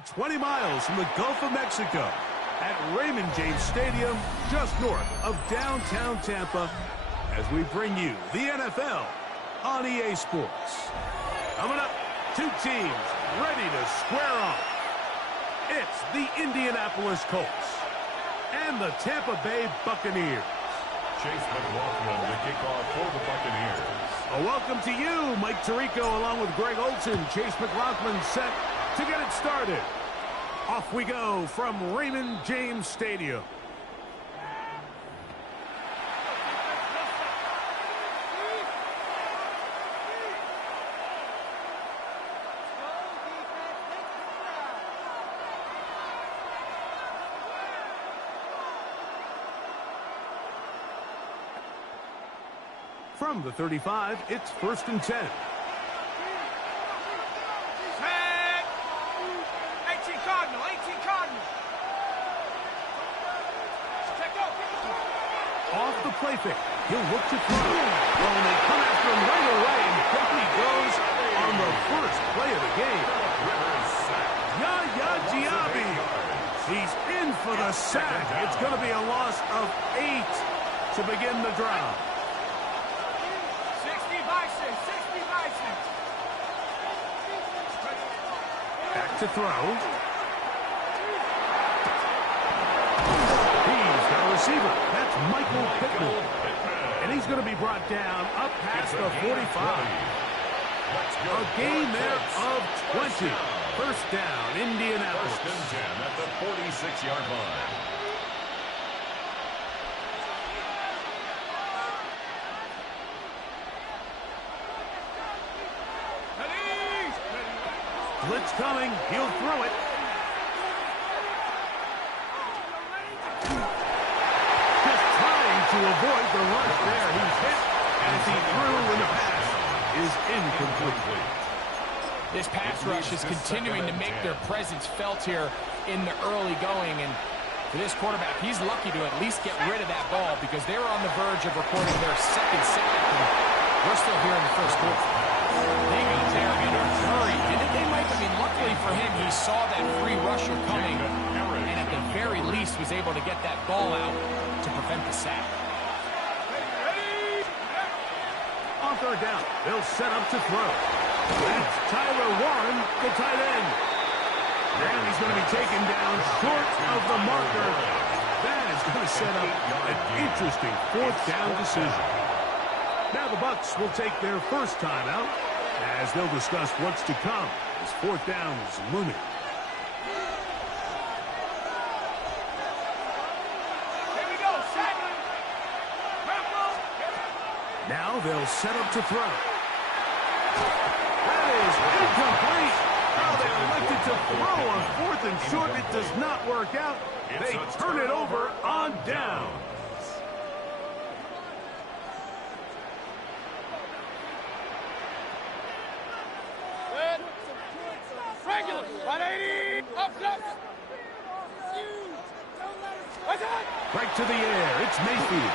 20 miles from the Gulf of Mexico at Raymond James Stadium, just north of downtown Tampa, as we bring you the NFL on EA Sports. Coming up, two teams ready to square off. It's the Indianapolis Colts and the Tampa Bay Buccaneers. Chase McLaughlin to kick off for the Buccaneers. A welcome to you, Mike Tirico, along with Greg Olson. Chase McLaughlin set to get it started. Off we go from Raymond James Stadium. From the 35, it's 1st and 10. Off the play fake. He'll look to throw. Well, and they come after him right away, and down he goes on the first play of the game. Yaya Diaby. He's in for the sack. It's going to be a loss of 8 to begin the drive. 60 by 6. Back to throw. He's got a receiver. That's Michael Pittman. And he's going to be brought down up past the 45. A gain there of 20. First down, Indianapolis. 1st and 10 at the 46-yard line. Blitz coming. He'll throw it. Just trying to avoid the rush there. He's hit as he threw when the pass is incomplete. This pass rush is continuing to make their presence felt here in the early going. And for this quarterback, he's lucky to at least get rid of that ball because they were on the verge of recording their second sack. And we're still here in the first quarter. They got there in a hurry. And they might have been, luckily for him, he saw that free rusher coming and at the very least was able to get that ball out to prevent the sack. On 3rd down, they'll set up to throw. That's Tyler Warren, the tight end. And he's going to be taken down short of the marker. That is going to set up an interesting 4th down decision. Now the Bucs will take their first time out as they'll discuss what's to come as 4th down is looming. Here we go, set. Now they'll set up to throw. That is incomplete. Now they elected to throw on 4th and short. It does not work out. They turn it over on down. Regular, 180, up. Right to the air, it's Mayfield.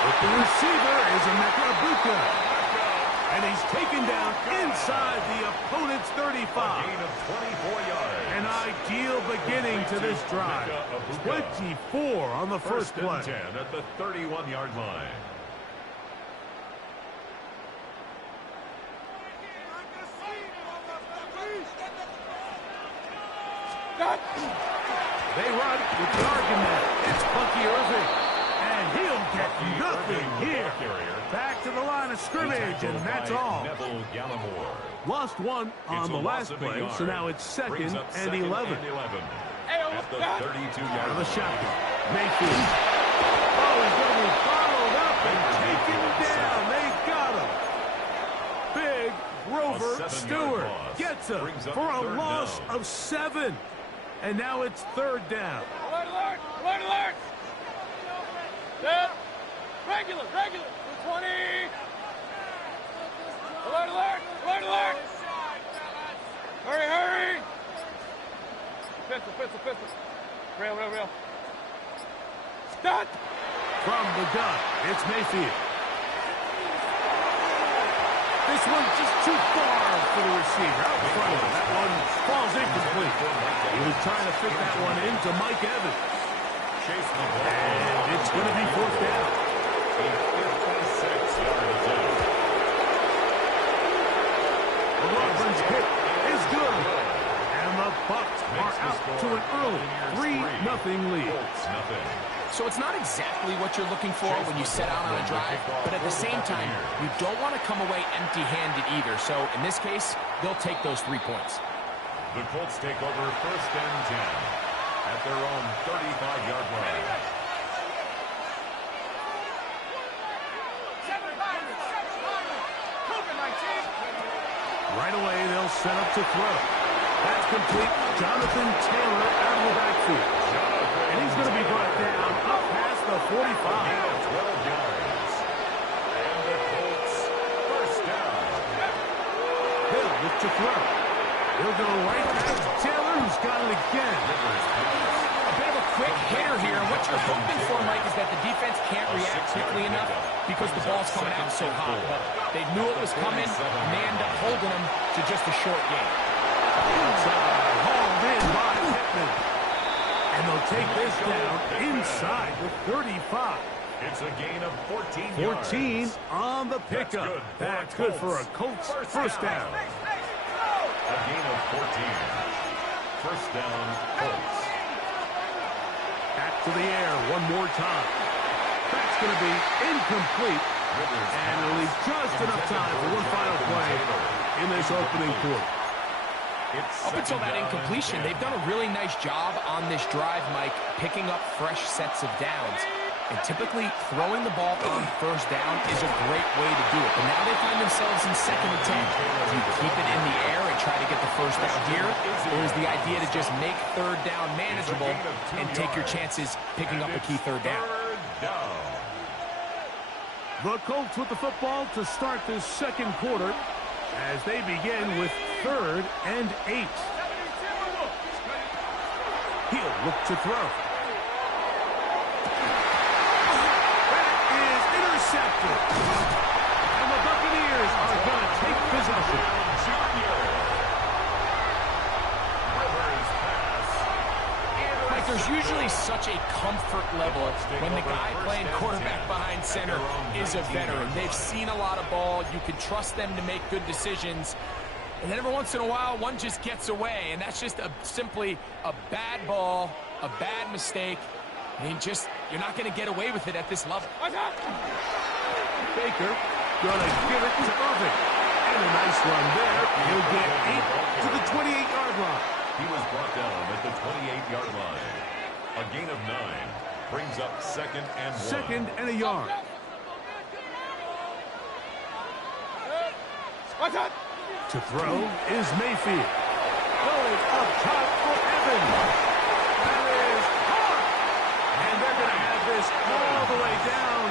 With the receiver is Emeka Buka. And he's taken down inside the opponent's 35. Gain of 24 yards. An ideal beginning to this drive. 24 on the first play. 1st and 10 at the 31-yard line. They run with the argument. It's Bucky Irving. And he'll get nothing here. Back to the line of scrimmage, and that's all. Lost one on the last play, so now it's 2nd and 11. At the 32-yard Out of the shotgun. Mayfield. Oh, he's going to be followed up and taken down. They've got him. Big Grover Stewart gets him for a loss of 7. And now it's 3rd down. Alert. Set. Regular, 220. Alert. Hurry. Pistol. Real. Stop. From the gun, it's Mayfield. This one just too far for the receiver. Out in front of him. That one falls incomplete. He was trying to fit that one into Mike Evans. And it's going to be fourth down. A 56-yard attempt. McLaughlin's kick is good. And the Bucs are out to an early 3-0 lead. So it's not exactly what you're looking for when you set out on a drive, but at the same time, you don't want to come away empty-handed either. So in this case, they'll take those 3 points. The Colts take over first and 10 at their own 35-yard line. Right away, they'll set up to throw. That's complete. Jonathan Taylor out of the backfield. And he's going to be brought down up past the 45. 12 yards. And the Colts first down. Hill look to throw. He'll go right past Taylor, who's got it again. A bit of a quick hitter here. What you're hoping for, Mike, is that the defense can't react quickly enough because the ball's coming out so hot. But they knew it was coming, and they end up holding them to just a short game. Inside, hauled in by Pittman. And they'll take this down inside the 35. It's a gain of 14 14 yards. on the pickup. That's good for a Colts first down. A gain of 14. First down, Colts. Back to the air one more time. That's going to be incomplete. And it'll leave just enough time for one final play in this opening quarter. Up until that incompletion, they've done a really nice job on this drive, Mike, picking up fresh sets of downs. And typically, throwing the ball on first down is a great way to do it. But now they find themselves in second and 10. Do you keep it in the air and try to get the first down here? Or is the idea to just make third down manageable and take your chances picking up a key third down? The Colts with the football to start this second quarter as they begin with 3rd and 8. He'll look to throw. Intercepted. And the Buccaneers are going to take possession. Like, there's usually such a comfort level when the guy playing quarterback behind center is a veteran. They've seen a lot of ball. You can trust them to make good decisions. And then every once in a while, one just gets away. And that's just simply a bad ball, a bad mistake. And you're not going to get away with it at this level. Baker going to give it to Irving. And a nice run there. He'll get 8 to the 28-yard line. He was brought down at the 28-yard line. A gain of 9 brings up 2nd and 1. 2nd and a yard. To throw is Mayfield. Going up top for Evans. That is hard. And they're going to have this all the way down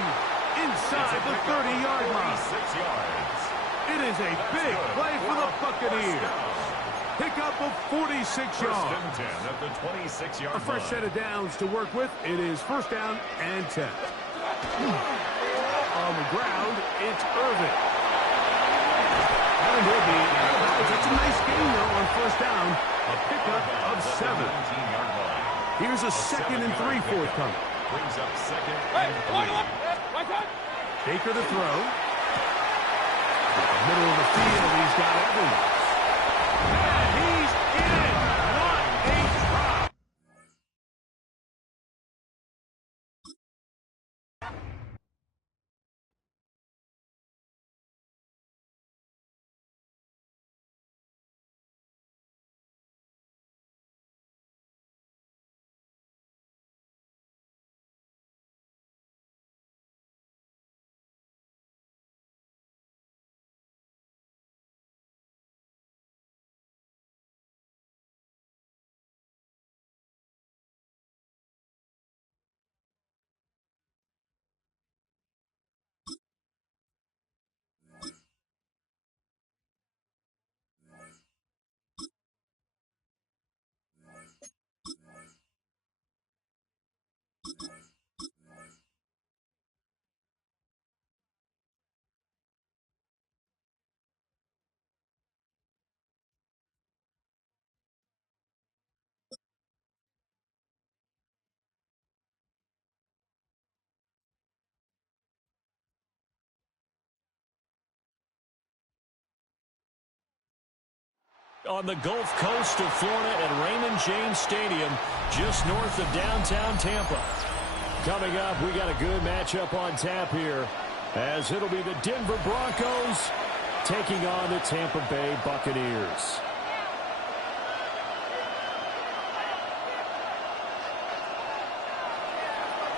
inside the 30-yard line. 36 yards. It is a big play for the Buccaneers. Pickup of 46 First yards. and 10 at the 26-yard A fresh set of downs to work with. It is first down and 10. On the ground, it's Irving. And he'll be that's a nice gain, though, on first down. A pickup of 7. Here's a 2nd and 3 forthcoming. Brings up 2nd and 3. Baker to throw. Middle of the field, he's got Evans. on the Gulf Coast of Florida at Raymond James Stadium, just north of downtown Tampa. Coming up, we got a good matchup on tap here, as it'll be the Denver Broncos taking on the Tampa Bay Buccaneers.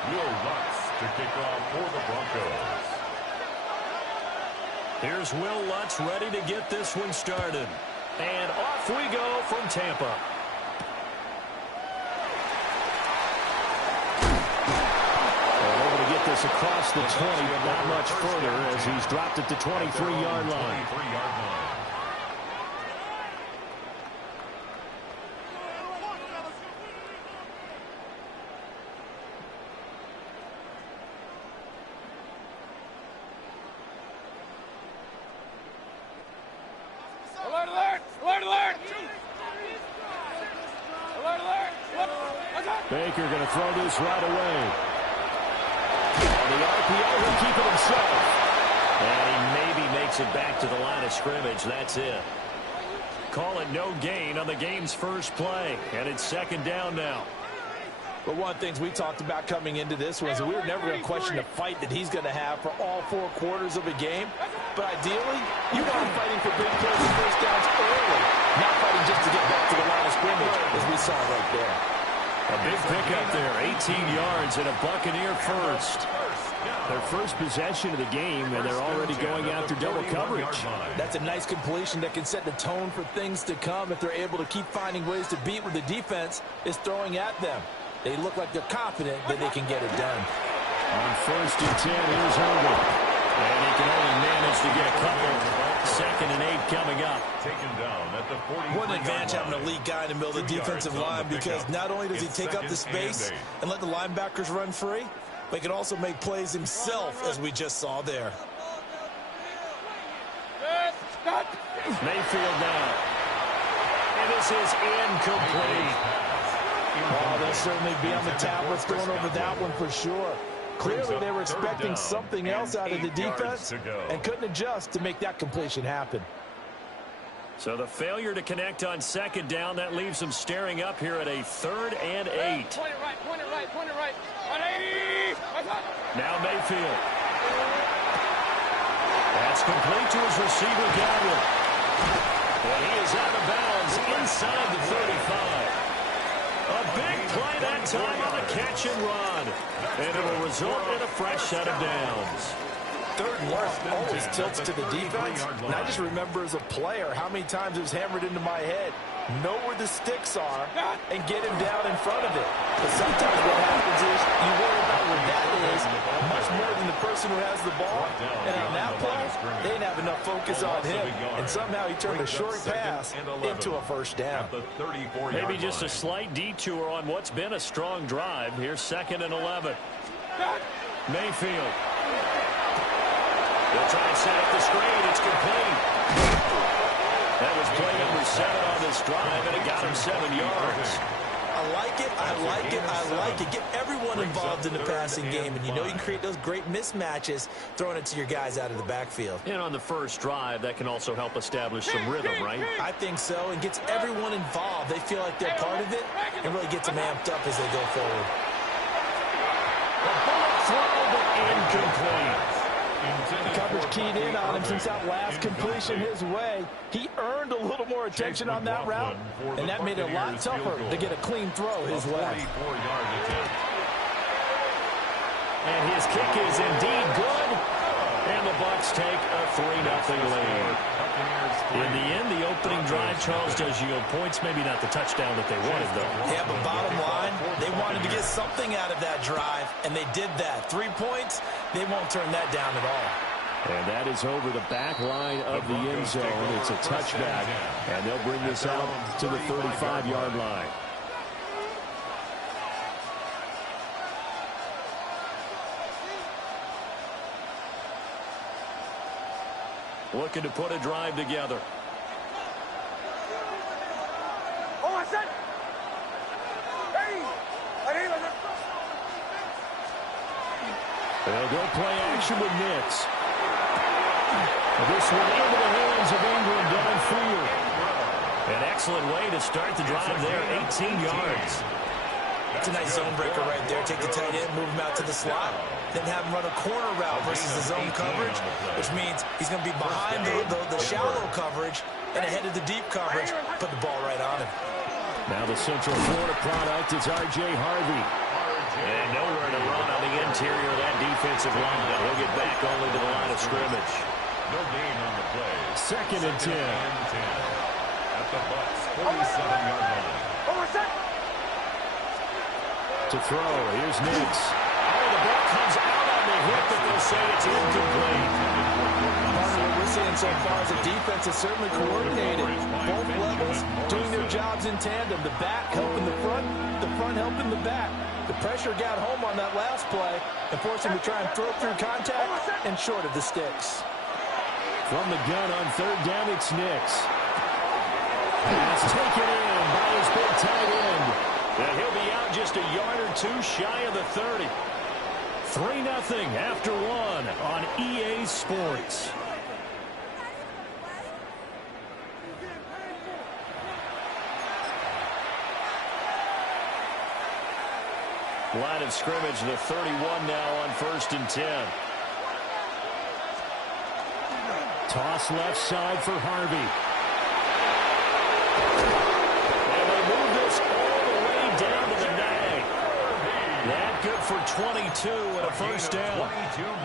Will Lutz to kick off for the Broncos. Here's Will Lutz ready to get this one started. And off we go from Tampa. And able to get this across the 20, but not much further as he's dropped it to 23-yard line. Alert, alert! Alert, alert! Alert, alert! Baker going to throw this right away. On the RPO, he'll keep it himself. And he maybe makes it back to the line of scrimmage. That's it. Call it no gain on the game's first play. And it's second down now. But one of the things we talked about coming into this was that we were never going to question the fight that he's going to have for all 4 quarters of a game. But ideally, you want him fighting for big plays and first downs early, not fighting just to get back to the line of scrimmage, as we saw right there. A big pickup there, 18 yards and a Buccaneer first. Their first possession of the game, and they're already going after double coverage. That's a nice completion that can set the tone for things to come if they're able to keep finding ways to beat what the defense is throwing at them. They look like they're confident that they can get it done. On 1st and 10, here's Herbert. And he can only manage to get a couple. 2nd and 8 coming up. Taken down at the 40. What an advantage having an elite guy in the middle of the defensive line, because not only does he take up the space and let the linebackers run free, but he can also make plays himself, as we just saw there. Mayfield now. And this is incomplete. Oh, they'll certainly be on the tablets going over that one for sure. Clearly they were expecting something else out of the defense and couldn't adjust to make that completion happen. So the failure to connect on 2nd down, that leaves them staring up here at a 3rd and 8. Point it right, point it right, point it right. 180! Now Mayfield. That's complete to his receiver, Godwin. And he is out of bounds inside the 35. A big play that time on the catch and run. And it will result in a fresh set of downs. 3rd and 1 always tilts to the defense. And I just remember as a player how many times it was hammered into my head. Know where the sticks are and get him down in front of it. But sometimes what happens is you worry about where that is much more than the person who has the ball. And on that play, they didn't have enough focus on him. And somehow he turned a short pass into a first down. Maybe just a slight detour on what's been a strong drive. Here's 2nd and 11. Mayfield. They'll try and set up the screen. It's complete. That was play number 7 on this drive, and it got him 7 yards. I like it, I like it, I like it. Get everyone involved in the passing game, and you know you can create those great mismatches throwing it to your guys out of the backfield. And on the first drive, that can also help establish some rhythm, right? I think so, and gets everyone involved. They feel like they're part of it, and really gets them amped up as they go forward. The bullet throw, but incomplete. Coverage keyed in on him since that last completion his way. He earned a little more attention on that route, and that made it a lot tougher to get a clean throw his way. And his kick is indeed good, and the Bucs take a 3-0 lead. In the end, the opening drive, Charles, does yield points. Maybe not the touchdown that they wanted, though. Yeah, but bottom line, they wanted to get something out of that drive, and they did that. 3 points, they won't turn that down at all. And that is over the back line of the end zone. It's a touchback, and they'll bring this out to the 35-yard line. Looking to put a drive together. Oh, I said! Hey! They'll go play action with Nix. This one into the hands of Ingram downfield. An excellent way to start the drive there, 18 yards. It's a nice zone breaker right there. Take the tight end, move him out to the slot. Then have him run a corner route versus the zone coverage, which means he's going to be behind the shallow coverage and ahead of the deep coverage. Put the ball right on him. Now the Central Florida product is R.J. Harvey. And nowhere to run on the interior of that defensive line. He'll get back only to the line of scrimmage. No gain on the play. Second and 10. At the Bucs' 47-yard line. To throw, here's Nix. Oh, the ball comes out on the hit, but they'll say it's incomplete. Part of what we're seeing so far is the defense is certainly coordinated. Both levels doing their jobs in tandem. The back helping the front helping the back. The pressure got home on that last play and forced him to try and throw through contact and short of the sticks. From the gun on third down, it's Nix. Pass taken in by his big tight end. And he'll be out just a yard or two shy of the 30. 3-0 after one on EA Sports. Line of scrimmage, the 31 now on 1st and 10. Toss left side for Harvey. And they move this all the way down to the 9. That good for 22 and a first down.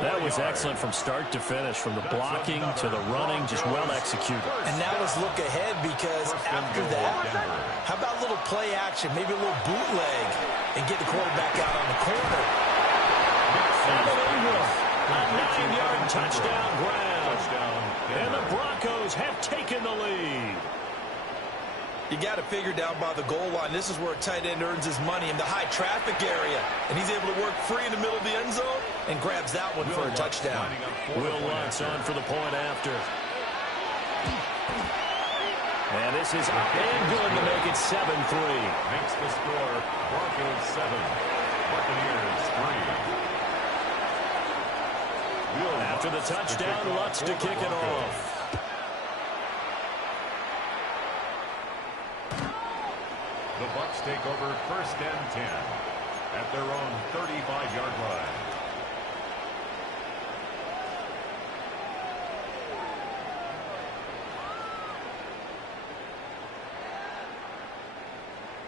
That was excellent from start to finish, from the blocking to the running, just well executed. And now let's look ahead, because after that, how about a little play action, maybe a little bootleg, and get the quarterback out on the corner. And an Ingram, a 9-yard touchdown grab. And the Broncos have taken the lead. You got to figure down by the goal line. This is where a tight end earns his money, in the high traffic area. And he's able to work free in the middle of the end zone and grabs that one for a touchdown. Will Lutz on for the point after. And this is up and good to make it 7-3. Makes the score Broncos 7, Buccaneers 3. After the touchdown, Lutz to kick it off. The Bucs take over 1st and 10 at their own 35-yard line.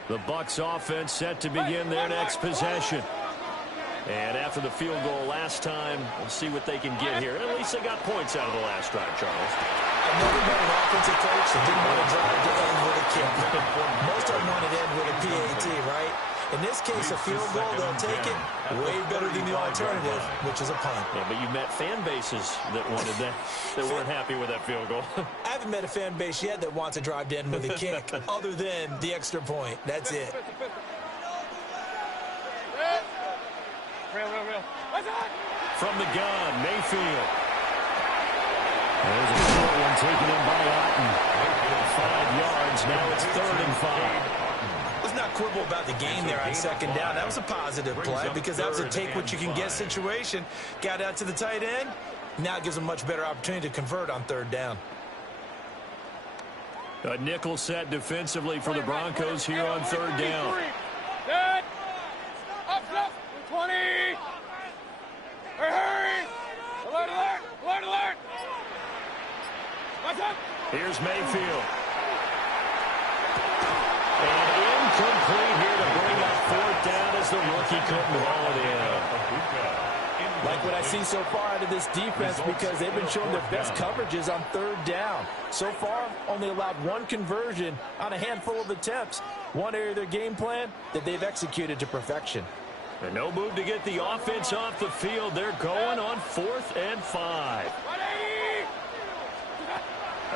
The Bucs offense set to begin their next possession. And after the field goal last time, we'll see what they can get here. At least they got points out of the last drive, Charles. I've never been an offensive coach that didn't want to drive to end with a kick. Most of them want to end with a PAT, right? In this case, a field goal, they'll take it way better than the alternative, which is a punt. Yeah, but you met fan bases that wanted that, that weren't happy with that field goal. I haven't met a fan base yet that wants to drive to end with a kick, other than the extra point. That's it. From the gun, Mayfield. There's a short one taken in by Otten. 5 yards, now it's 3rd and 5. Let's not quibble about the gain there on 2nd down. That was a positive play, because that was a take-what-you-can-get situation. Got out to the tight end. Now it gives them a much better opportunity to convert on 3rd down. A nickel set defensively for the Broncos here on 3rd down. Dead. Up, 20. Hurry. Alert, alert. Alert, alert. What's up? Here's Mayfield. And incomplete here to bring up 4th down as the rookie couldn't haul it in. Like what I see so far out of this defense, because they've been showing their best coverages on 3rd down. So far, only allowed 1 conversion on a handful of attempts. One area of their game plan that they've executed to perfection. And no move to get the offense off the field. They're going on 4th and 5.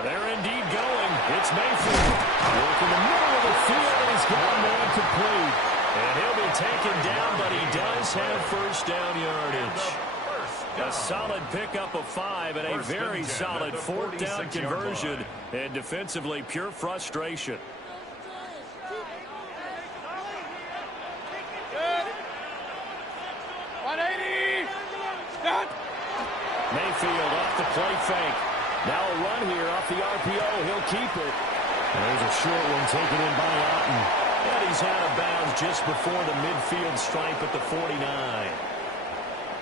They're indeed going. It's Mayfield. Working the middle of the field, and he's got a man complete. And he'll be taken down, but he does have 1st down yardage. A solid pickup of 5 and a very solid 4th down conversion. And defensively, pure frustration. Mayfield off the play fake. Now a run here off the RPO. He'll keep it. There's a short one taken in by Otten. And he's out of bounds just before the midfield stripe at the 49.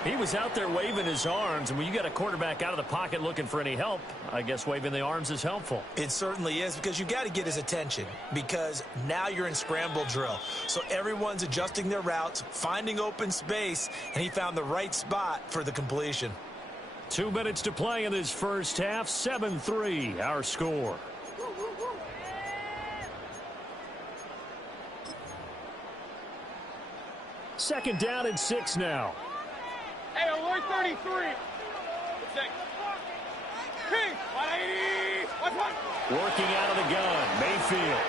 He was out there waving his arms, and when you got a quarterback out of the pocket looking for any help, I guess waving the arms is helpful. It certainly is, because you got to get his attention, because now you're in scramble drill. So everyone's adjusting their routes, finding open space, and he found the right spot for the completion. 2 minutes to play in this first half. 7-3, our score. Second down and 6 now. Hey, alert 33. Six. King, 180. Watch one. Working out of the gun, Mayfield.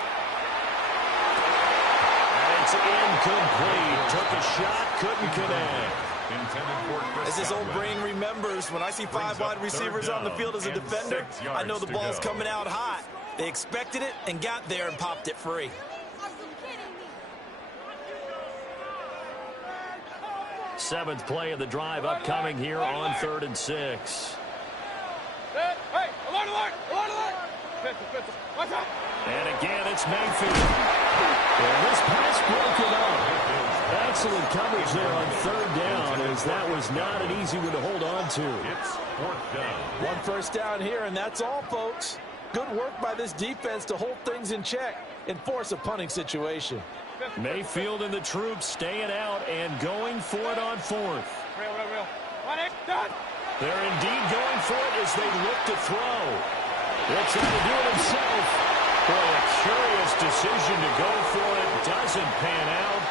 And it's incomplete. Took a shot, couldn't connect. As his old brain remembers, when I see 5 wide receivers on the field as a defender, I know the ball's coming out hot. They expected it and got there and popped it free. Seventh play of the drive upcoming here on 3rd and 6. Hey, alert, alert, alert, alert. Pistol. Watch out. And again, it's Mayfield. And this pass broken up. Excellent coverage there on 3rd down, as that was not an easy one to hold on to. It's 4th down. 1 first down here, and that's all, folks. Good work by this defense to hold things in check and force a punting situation. Mayfield and the troops staying out and going for it on 4th. Real. 1-8, done. They're indeed going for it as they look to throw. He'll try to do it himself. Boy, a curious decision to go for it. Doesn't pan out.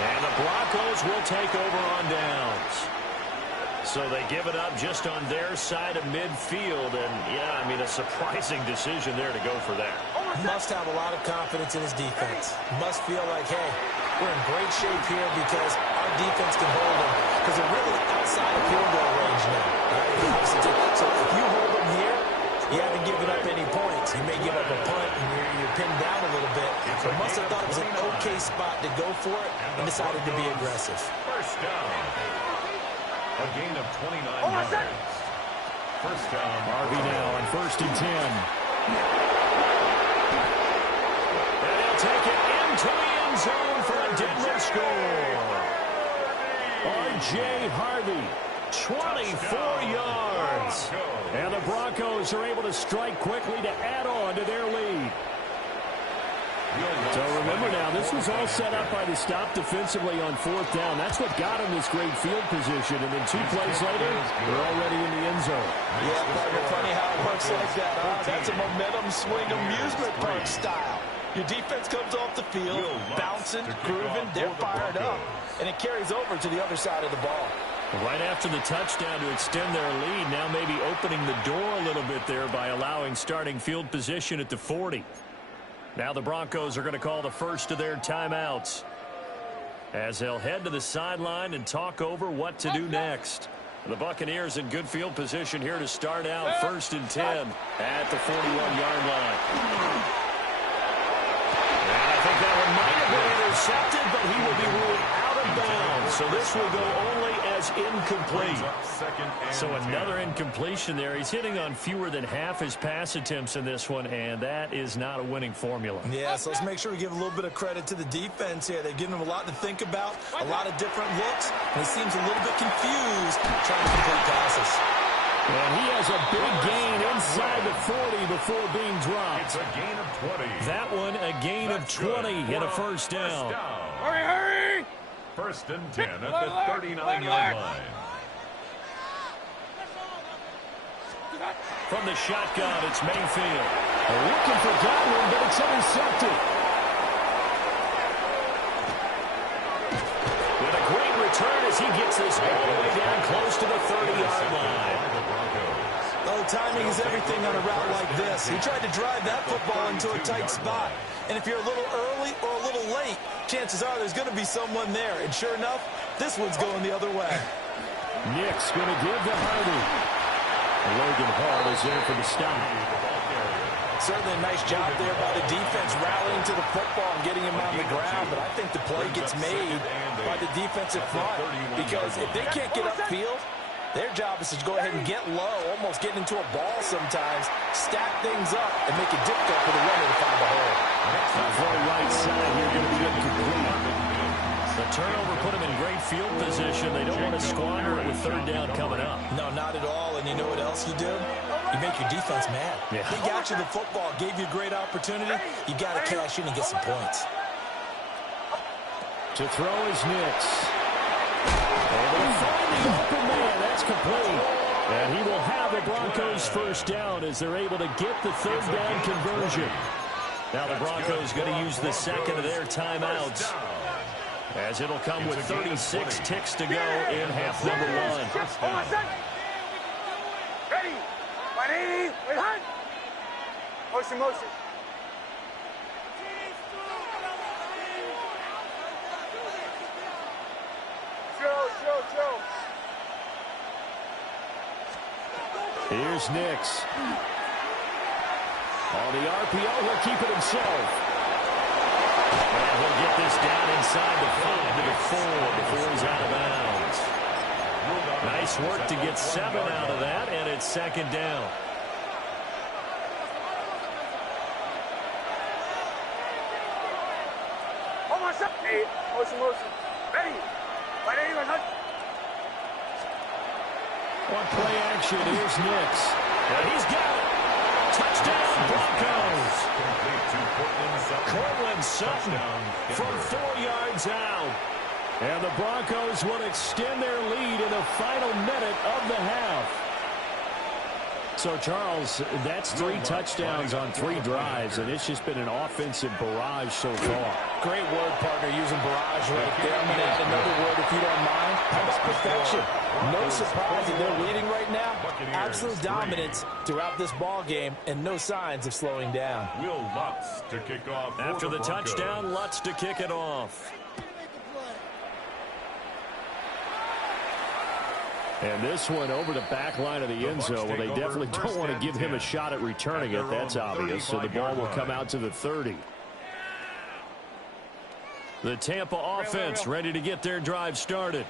And the Broncos will take over on downs. So they give it up just on their side of midfield. And, yeah, I mean, a surprising decision there to go for that. Must have a lot of confidence in his defense. Must feel like, hey, we're in great shape here because our defense can hold them. Because they're really outside of field goal range now. Right? So if you hold them here, you haven't given up any points. You may give up a punt and you're pinned down a little bit. But must have thought it was an okay spot to go for it and decided to be aggressive. First down. A gain of 29 yards. First down. Harvey now on 1st and 10. Take it into the end zone for a deadly score. R.J. Harvey, 24 yards. And the Broncos are able to strike quickly to add on to their lead. So remember now, this was all set up by the stop defensively on 4th down. That's what got them this great field position. And then 2 plays later, they're already in the end zone. Yeah, partner, funny how it works like that, huh? That's a momentum swing amusement park style. Your defense comes off the field, bouncing, grooving, they're fired up, and it carries over to the other side of the ball. Right after the touchdown to extend their lead, now maybe opening the door a little bit there by allowing starting field position at the 40. Now the Broncos are going to call the first of their timeouts as they'll head to the sideline and talk over what to do next. The Buccaneers in good field position here to start out 1st and 10 at the 41-yard line. I think that one might have been intercepted, but he will be ruled out of bounds. So this will go only as incomplete. So another incompletion there. He's hitting on fewer than half his pass attempts in this one, and that is not a winning formula. Yeah, so let's make sure we give a little bit of credit to the defense here. They've given him a lot to think about, a lot of different looks, and he seems a little bit confused trying to complete passes. And he has a big gain inside the 40 before being dropped. It's a gain of 20. That one, a gain of 20 and a first down. Hurry! 1st and 10 at the 39-yard line. From the shotgun, it's Mayfield. Looking for Godwin, but it's intercepted. With a great return as he gets this all the way down close to the 30-yard line. Oh, timing is everything on a route like this. He tried to drive that football into a tight spot. And if you're a little early or a little late, chances are there's going to be someone there. And sure enough, this one's going the other way. Nick's going to give to Harvey. Logan Hall is there for the stop. Certainly a nice job there by the defense rallying to the football and getting him on the ground. But I think the play gets made by the defensive front. Because if they can't get upfield, Their job is to go ahead and get low, almost get into a ball sometimes, stack things up, and make it difficult for the runner to find the hole. For right side here, going to be incomplete. The turnover put him in great field position. They don't want to squander it with third down coming up. No, not at all. And you know what else you do? You make your defense mad. Yeah. They got you the football, gave you a great opportunity. You got to cash in and get some points. To throw is Nix. Able to find the open man. That's complete. And he will have the Broncos first down as they're able to get the third down conversion. Now the Broncos going to use the second of their timeouts, as it'll come with 36 ticks to go in half number one. Ready. 180. Wait, hunt. Motion, motion. Chill. Here's Nix. On the RPO, he'll keep it himself. And he'll get this down inside the 5 to the 4 before he's out of bounds. Nice work to get 7 out of that, and it's second down. Almost up. Hey, motion. Ready. 180, hunt. On play action, here's Nix. And he's got it. Touchdown, Broncos. Cortland Sutton from 4 yards out. And the Broncos will extend their lead in the final minute of the half. So, Charles, that's 3 touchdowns on 3 drives, and it's just been an offensive barrage so far. Great word, partner, using barrage right there. I'm going to add another word, if you don't mind. That's perfection. No surprise that they're leading right now. Absolute dominance throughout this ball game, and no signs of slowing down. Will Lutz to kick off. After the touchdown, Lutz to kick it off. And this one over the back line of the end zone. Well, they definitely don't want to give him a shot at returning it. That's obvious. So the ball will come out to the 30. The Tampa offense ready to get their drive started.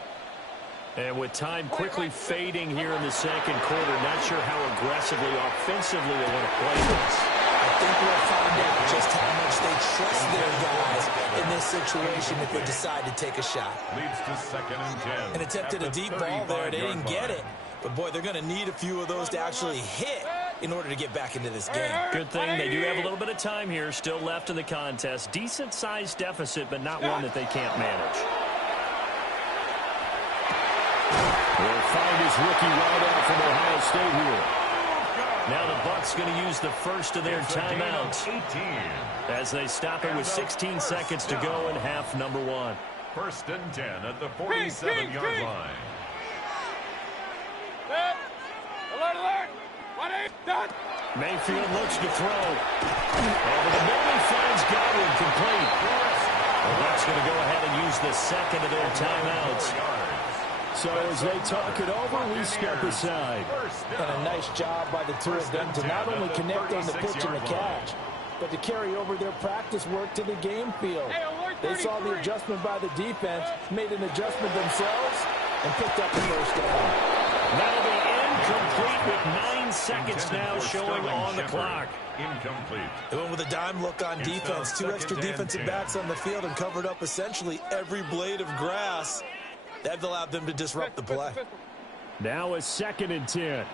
And with time quickly fading here in the second quarter, not sure how aggressively, offensively they want to play this. I think we'll find out just how much they trust their guys in this situation if they decide to take a shot. Leads to 2nd and 10. And attempted a deep ball there. They didn't get it. But, boy, they're going to need a few of those to actually hit in order to get back into this game. Good thing they do have a little bit of time here still left in the contest. Decent-sized deficit, but not one that they can't manage. They'll find his rookie wideout from Ohio State here. Now the Bucs going to use the first of their timeouts as they stop it with 16 seconds to go in half number one. 1st and 10 at the 47-yard line. Alert. 180, done. Mayfield looks to throw. Over the middle, he finds Godwin complete. The Bucs going to go ahead and use the second of their timeouts. So as they talk it over, we step aside. And a nice job by the two of them to not only connect on the pitch and the catch, but to carry over their practice work to the game field. They saw the adjustment by the defense, made an adjustment themselves, and picked up the first down. That'll be incomplete with 9 seconds now showing on the clock. Incomplete. They went with a dime look on defense, 2 extra defensive backs on the field and covered up essentially every blade of grass. That allowed them to disrupt the play. Now a 2nd and 10.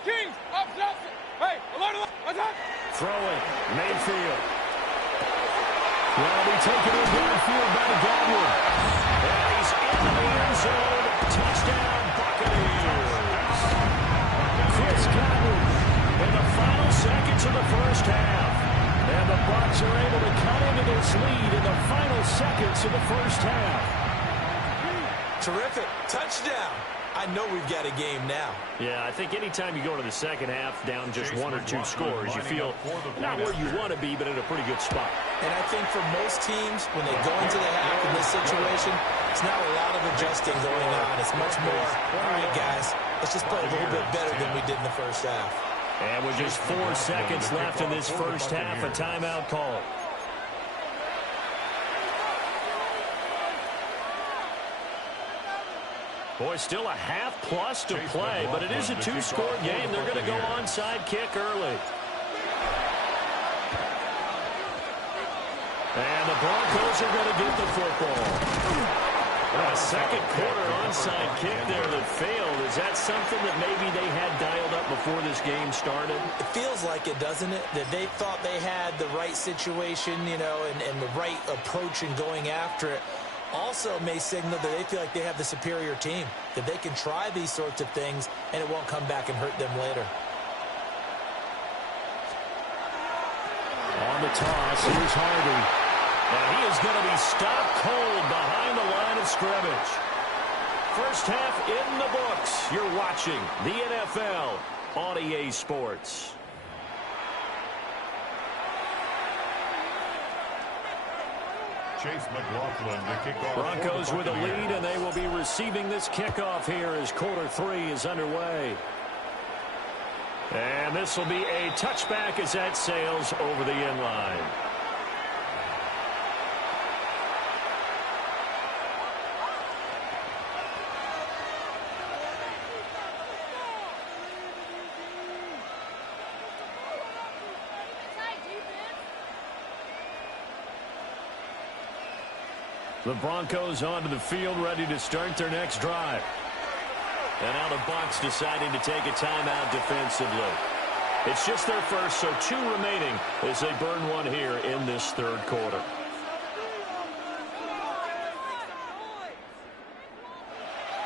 Kings, up. Hey, alert, what's up? Throw it, Mayfield. Well, be taken in downfield by Godwin. And he's in the end zone. Touchdown, Buccaneers. Chris Godwin in the final seconds of the first half. And the Bucs are able to cut into this lead in the final seconds of the first half. Terrific. Touchdown. I know we've got a game now. Yeah, I think anytime you go into the second half down just 1 or 2 scores, you feel not where you want to be, but in a pretty good spot. And I think for most teams, when they go into the half in this situation, it's not a lot of adjusting going on. It's much more, all right, guys, let's just play a little bit better than we did in the first half. And with just 4 seconds left in this first half, a timeout call. Boy, still a half plus to play, but it is a two-score game. They're going to go onside kick early. And the Broncos are going to get the football. A second quarter onside kick there that failed. Is that something that maybe they had dialed up before this game started? It feels like it, doesn't it? That they thought they had the right situation, you know, and the right approach in going after it. Also may signal that they feel like they have the superior team, that they can try these sorts of things and it won't come back and hurt them later. On the toss, here's Harvey. And he is going to be stopped cold behind the line of scrimmage. First half in the books. You're watching the NFL on EA Sports. Chase McLaughlin to kick off. Broncos with a lead, and they will be receiving this kickoff here as quarter 3 is underway. And this will be a touchback as that sails over the end line. The Broncos onto the field, ready to start their next drive. And now the Bucs deciding to take a timeout defensively. It's just their first, so 2 remaining as they burn one here in this third quarter.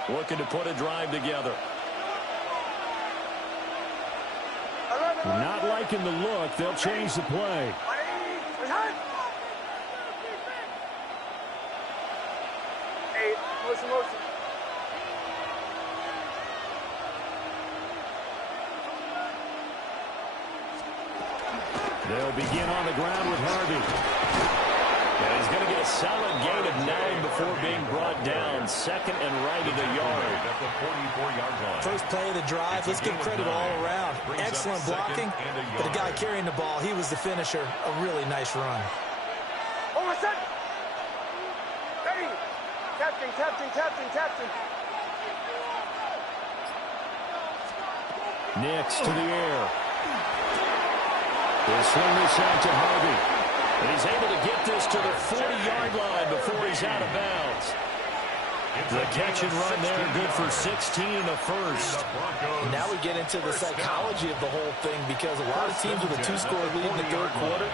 Looking to put a drive together. Not liking the look. They'll change the play. They'll begin on the ground with Harvey. And he's going to get a solid gain of 9 before being brought down. Second and right at the yard. At the 44-yard line. First play of the drive, let's give credit all around. Excellent blocking, but the guy carrying the ball, he was the finisher. A really nice run. Over set. Ready. Captain. Nix to the air. He'll swing this out to Harvey. And he's able to get this to the 40-yard line before he's out of bounds. The catch and run there, good for 16 and a first. Now we get into the psychology of the whole thing, because a lot of teams with a 2-score lead in the third quarter,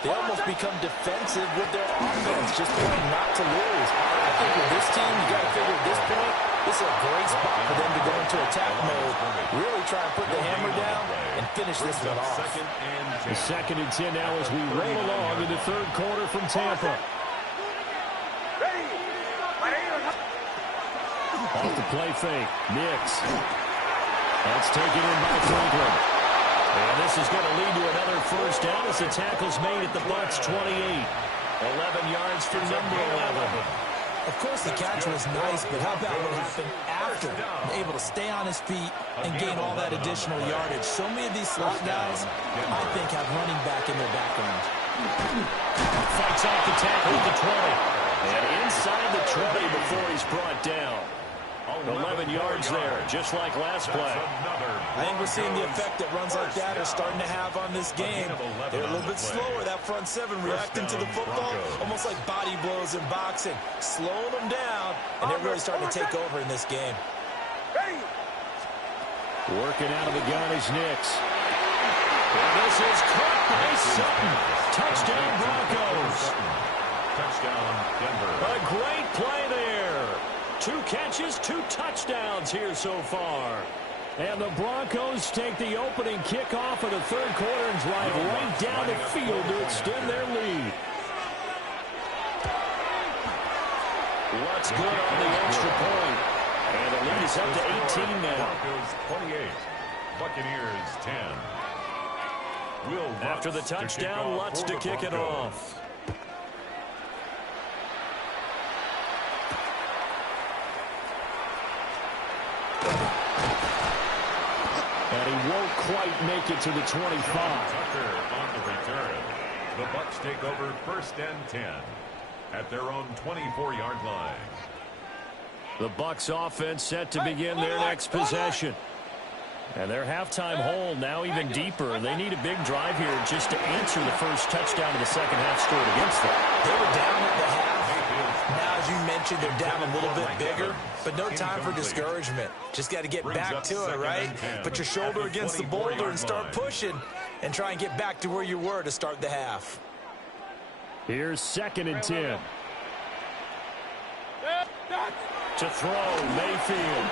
they almost become defensive with their offense, just playing not to lose. I think with this team, you got to figure at this point, this is a great spot for them to go into attack mode, really try and put the hammer down and finish this one off. The 2nd and 10 now as we roll along in the third quarter from Tampa. Off the play fake, Nix. That's taken in by Franklin. And this is going to lead to another first down as the tackle's made at the Bucs 28. 11 yards for number 11. Of course, the catch was nice, but how about what happened after? Able to stay on his feet and gain all that additional yardage. So many of these slot guys, I think, have running back in their background. Fights off the tackle at the 20. And inside the 20 before he's brought down. 11 yards there, just like last play. I think we're seeing the effect that runs like that are starting to have on this game. They're a little bit slower, that front 7, reacting to the football, almost like body blows in boxing, slowing them down, and they're really starting to take over in this game. Working out of the gun is Nix. And this is caught by Sutton. Touchdown, Broncos. Touchdown, Denver. A great play there. 2 catches, 2 touchdowns here so far. And the Broncos take the opening kickoff of the third quarter and drive right down the field to extend their lead. What's good on the extra point? And the lead is up to 18 now. Broncos 28, Buccaneers 10. After the touchdown, Lutz to kick it off. And he won't quite make it to the 25. Tucker on the return. The Bucs take over 1st and 10 at their own 24-yard line. The Bucs offense set to begin their next possession. And their halftime hole now even deeper. They need a big drive here just to answer the first touchdown of the second half scored against them. They were down at the half. Now, as you mentioned, they're down a little bit bigger, but no time for discouragement. Just got to get back to it, right? Put your shoulder against the boulder and start pushing and try and get back to where you were to start the half. Here's 2nd and 10. To throw, Mayfield.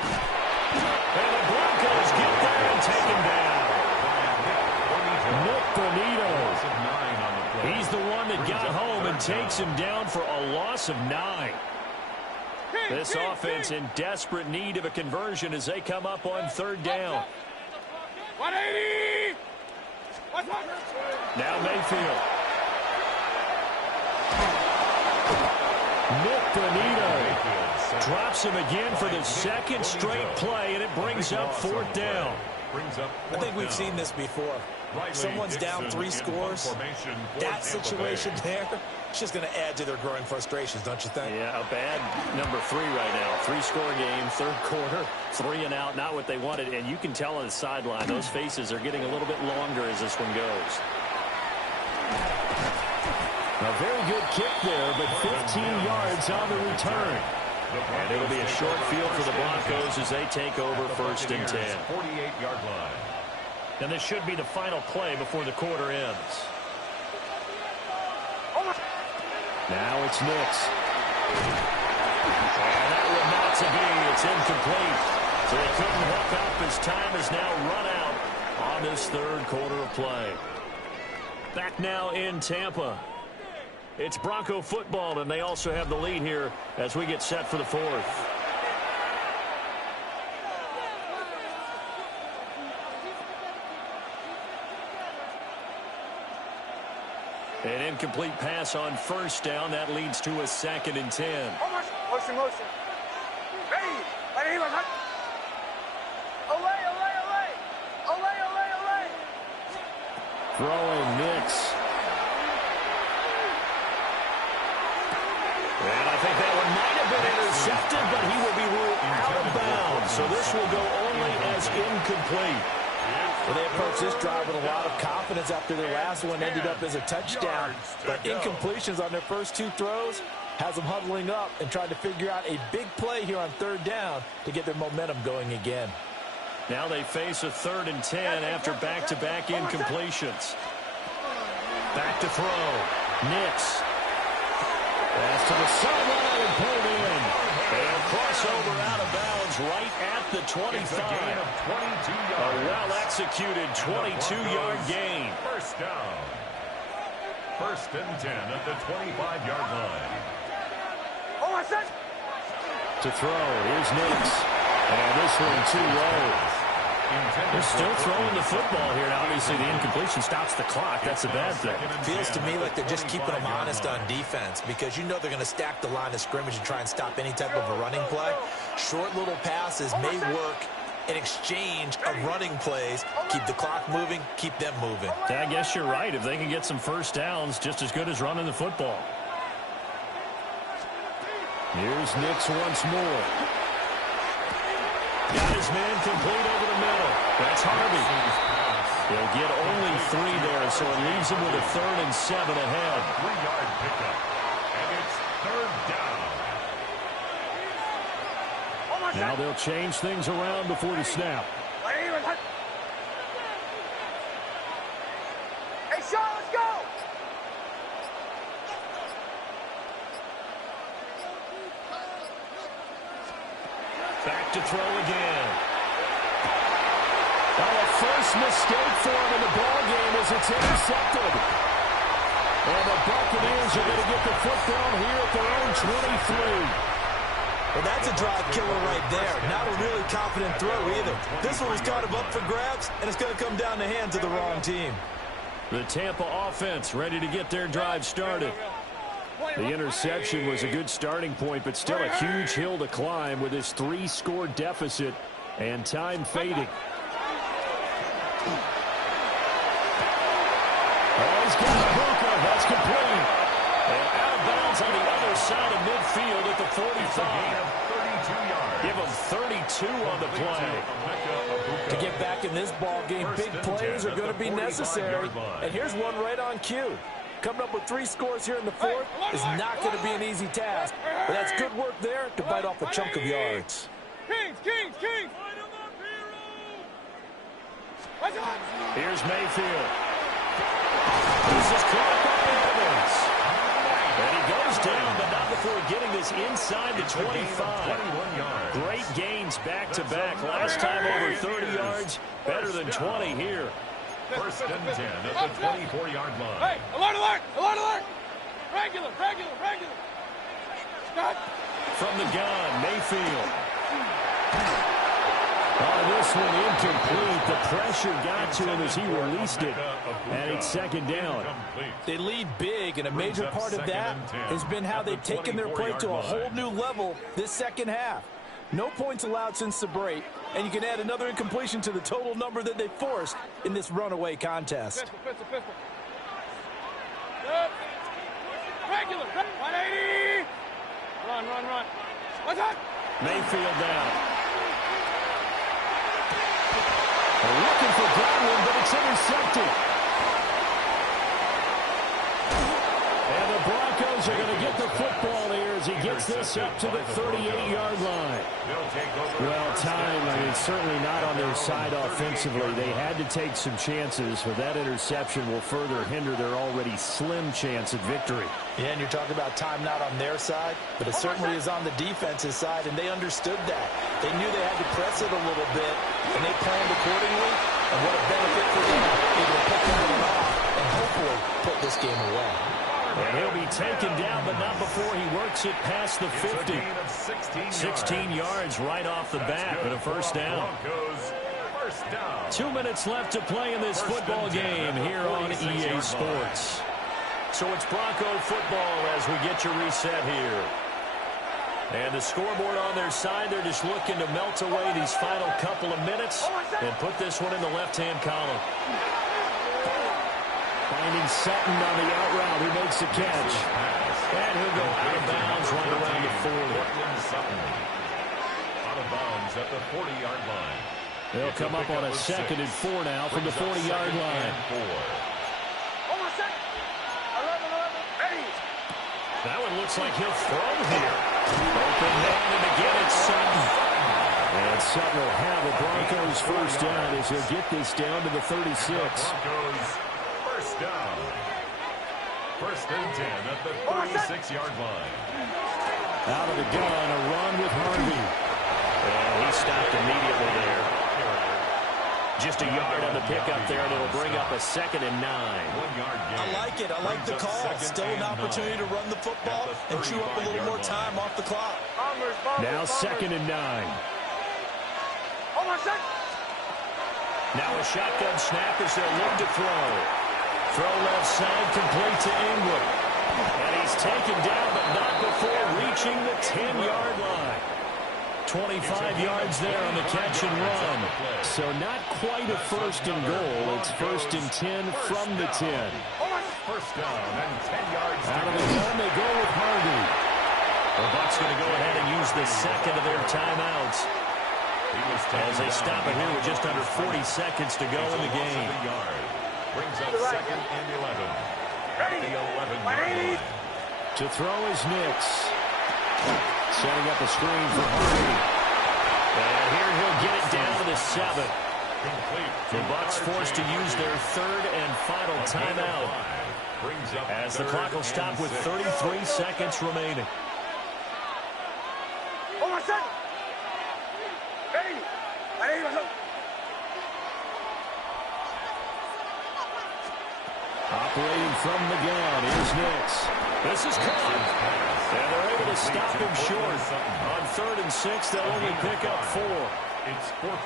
And the Broncos get there and take him down. Nick Bonito. He's the one that got home and takes him down for a loss of 9. This offense in desperate need of a conversion as they come up on 3rd down. 180! Now Mayfield. Nick Bonito drops him again for the 2nd straight play, and it brings up 4th down. I think we've seen this before. Someone's down 3 scores. That situation there, it's just going to add to their growing frustrations, don't you think? Yeah, a bad number 3 right now. 3-score game, 3rd quarter, 3 and out, not what they wanted. And you can tell on the sideline, those faces are getting a little bit longer as this one goes. A very good kick there, but 15 yards on the return. And it'll be a short field for the Broncos as they take over 1st and 10. 48-yard line. And this should be the final play before the quarter ends. Now it's Nix. And that will not to be. It's incomplete. So they couldn't hook up as time is now run out on this 3rd quarter of play. Back now in Tampa. It's Bronco football, and they also have the lead here as we get set for the 4th. An incomplete pass on 1st down. That leads to a 2nd and 10. Motion. Ready. Olay. Throwing Nix. And I think that one might have been intercepted, but he will be ruled out of bounds. So this will go only as incomplete. Well, they approached this drive with a lot of confidence after their last one ended up as a touchdown. But incompletions on their first 2 throws has them huddling up and trying to figure out a big play here on 3rd down to get their momentum going again. Now they face a 3rd and 10 after back-to-back incompletions. Back to throw. Nix. Pass to the sideline and pulled in. And crossover out of bounds right at the 25. A well-executed 22-yard gain. 1st down. 1st and 10 at the 25-yard line. To throw. Here's Nix. And this one too low. They're still throwing the football here. Now, obviously, the incompletion stops the clock. That's a bad thing. Feels to me like they're just keeping them honest on defense because you know they're going to stack the line of scrimmage and try and stop any type of a running play. Short little passes may work in exchange of running plays. Keep the clock moving, keep them moving. I guess you're right. If they can get some 1st downs, just as good as running the football. Here's Nix once more. Got his man complete over the middle. That's Harvey. He'll get only 3 there, so it leaves him with a 3rd and 7 ahead. 3-yard pickup. And it's 3rd down. Now they'll change things around before the snap. Hey, Sean, let's go! Back to throw again. Well, a first mistake for him in the ballgame as it's intercepted. And the Buccaneers are going to get the football here at their own 23. Well, that's a drive killer right there. Not a really confident throw either. This one was kind of up for grabs, and it's going to come down the hands of the wrong team. The Tampa offense ready to get their drive started. The interception was a good starting point, but still a huge hill to climb with this 3-score deficit and time fading. Oh, he's got a hooker. That's complete. And out of bounds on the other side of midfield at the 45. yards. Give him 32 on the play. To get back in this ball game, big plays are going to be necessary. And here's one right on cue. Coming up with 3 scores here in the fourth is not going to be an easy task. But that's good work there to bite off a chunk of yards. Kings, Kings, Kings! Here's Mayfield. This is caught by Evans. And he goes down, but not before getting this inside the 25. Great gains back-to-back. Last time over 30 yards. Better than 20 here. First and 10 at the 24-yard line. Hey, alert, alert, alert, alert! Regular, regular, regular! Stop! From the gun, Mayfield. This one incomplete. The pressure got to him as he released it. And it's second down. They lead big, and a major part of that has been how they've taken their play to a whole new level this second half. No points allowed since the break, and you can add another incompletion to the total number that they forced in this runaway contest. Pistol, pistol, pistol. Good. Regular, 180! Run, run, run. What's up? Mayfield down. They're looking for Godwin, but it's intercepted. And the Broncos are going to get the football here as he gets this up to the 38-yard line. Well, time, certainly not on their side offensively. They had to take some chances, but that interception will further hinder their already slim chance at victory. Yeah, and you're talking about time not on their side, but it certainly is on the defense's side, and they understood that. They knew they had to press it a little bit, and they planned accordingly, and what a benefit for them, able to pick that one off and hopefully put this game away. And he'll be taken down, but not before he works it past the 50. 16 yards right off the bat and a first down. 2 minutes left to play in this football game here on EA Sports. So it's Bronco football as we get your reset here. And the scoreboard on their side, they're just looking to melt away these final couple of minutes and put this one in the left-hand column. Finding Sutton on the out route, who makes the catch. And he'll go out of bounds right around the 40. Sutton out of bounds at the 40-yard line. They'll come up on a 2nd and 4 now from the 40-yard line. That one looks like he'll throw here. Open man, and again it's Sutton. And Sutton will have a Broncos first down as he'll get this down to the 36. Broncos first down. First and 10 at the 36-yard line. Out of the gun, a run with Harvey. And he stopped immediately there. Just a yard on the pickup there, and it'll bring up a 2nd and 9. 1 yard gain. I like it. I like the call. Still an opportunity to run the football and chew up a little more time off the clock. Now 2nd and 9. Now a shotgun snap as they'll look to throw. Throw left side, complete to Ingram. And he's taken down, but not before reaching the 10-yard line. 25 yards there on the catch and run. So not quite a first and goal. It's 1st and 10 from the 10. First down and 10 yards. Out of the gun, they go with Harvey. The Bucs going to go ahead and use the second of their timeouts as they stop it here with just under 40 seconds to go in the game. Brings up 2nd and 11. At the 11-yard line. To throw is Nix. Setting up a screen for Harvey. And here he'll get it down to the 7. The Bucs forced to use their 3rd and final timeout as the clock will stop with 33 seconds remaining. Operating from the gun, here's Nix. This is caught. And they're able to stop him short. On 3rd and 6, they'll only pick up 4.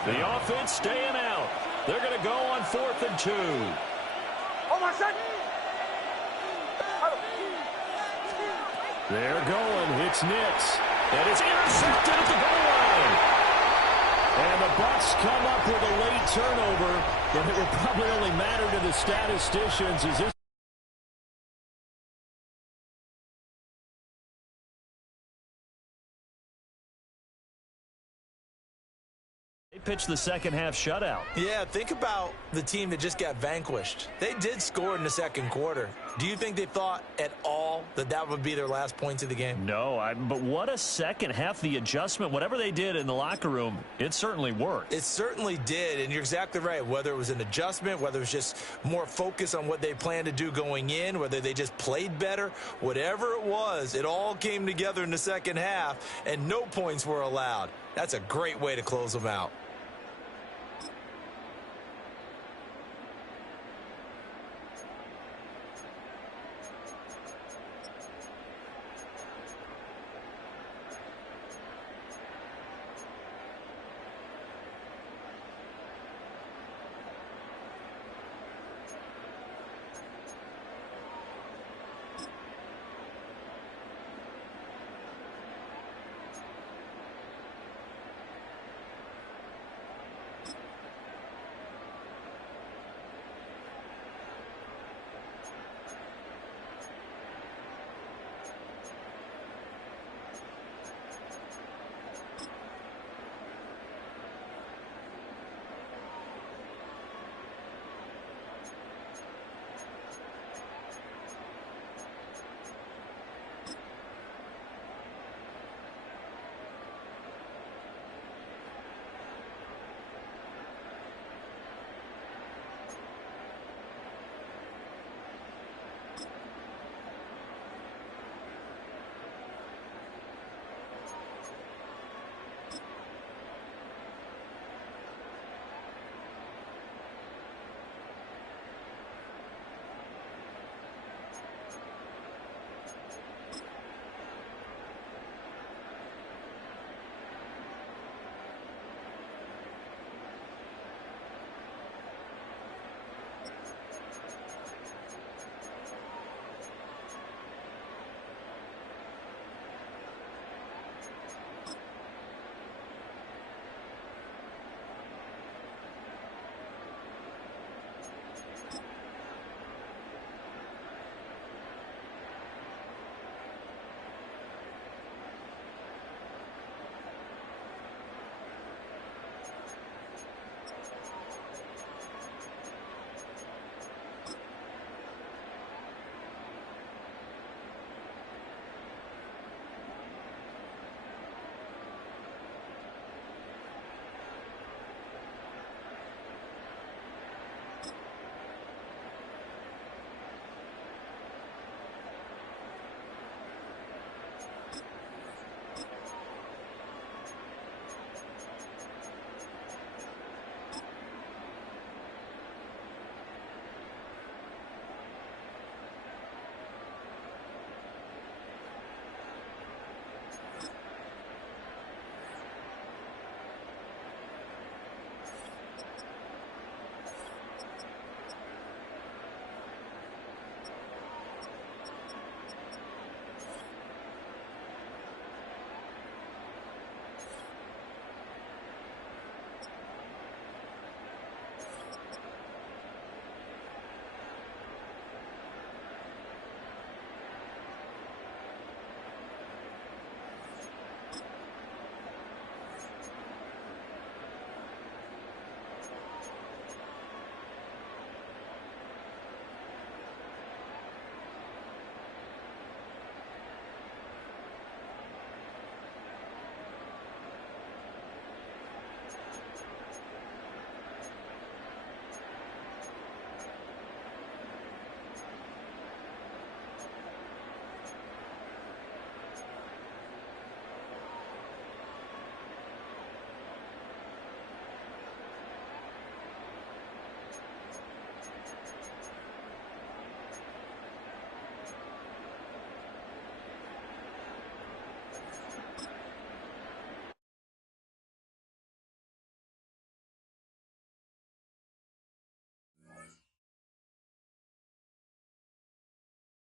The offense staying out. They're going to go on 4th and 2. They're going. It's Nix. And it's intercepted at the goal line. And the Bucs come up with a late turnover, but it will probably only matter to the statisticians as this Pitch the second half shutout. Yeah, think about the team that just got vanquished. They did score in the second quarter. Do you think they thought at all that that would be their last points of the game? No, but what a second half. The adjustment, whatever they did in the locker room, it certainly worked. It certainly did, and you're exactly right. Whether it was an adjustment, whether it was just more focus on what they planned to do going in, whether they just played better, whatever it was, it all came together in the second half, and no points were allowed. That's a great way to close them out.